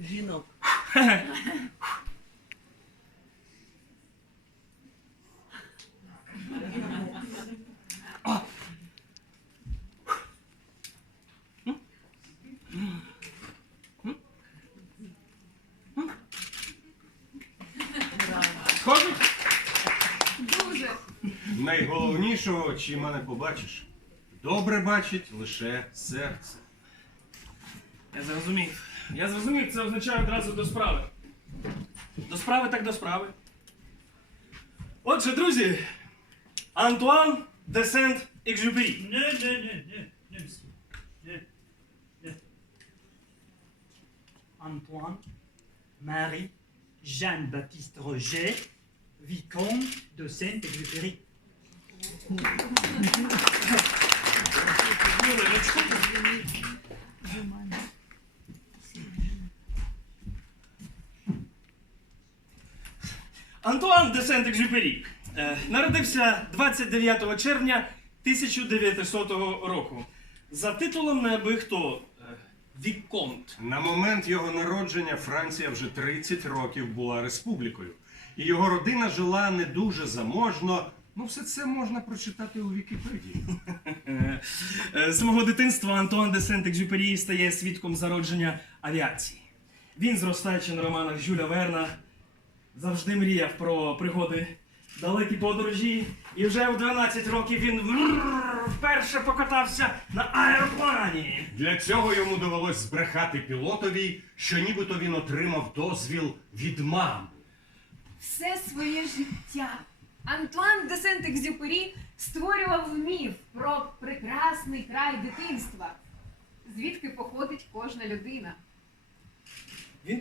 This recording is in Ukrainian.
жінок. Схожий? Дуже. Найголовнішого, чим не побачиш. Добре бачить лише серце. Я зрозумів. Я зрозумів, це означає одразу до справи. До справи так до справи. Отже, друзі, Антуан де Сент-Екзюпері. Не, не, не, не, не, мсьє. не, не. Antoine, Marie, Jeanne-Baptiste Roger, Vicomte de Saint-Exupéry. Хвилиночку. Антуан де Сент-Екзюпері е, народився 29 червня 1900 року. За титулом неаби хто е, Віконт. На момент його народження Франція вже 30 років була республікою. І його родина жила не дуже заможно. Ну, все це можна прочитати у Вікіпедії. Е, З самого дитинства Антуан де Сент-Екзюпері стає свідком зародження авіації. Він, зростаючи на романах Жюля Верна, завжди мріяв про пригоди далекі подорожі. І вже в 12 років він вперше покатався на аероплані. Для цього йому довелось збрехати пілотові, що нібито він отримав дозвіл від мами. Все своє життя Антуан де Сент-Екзюпері створював міф про прекрасний край дитинства, звідки походить кожна людина. Він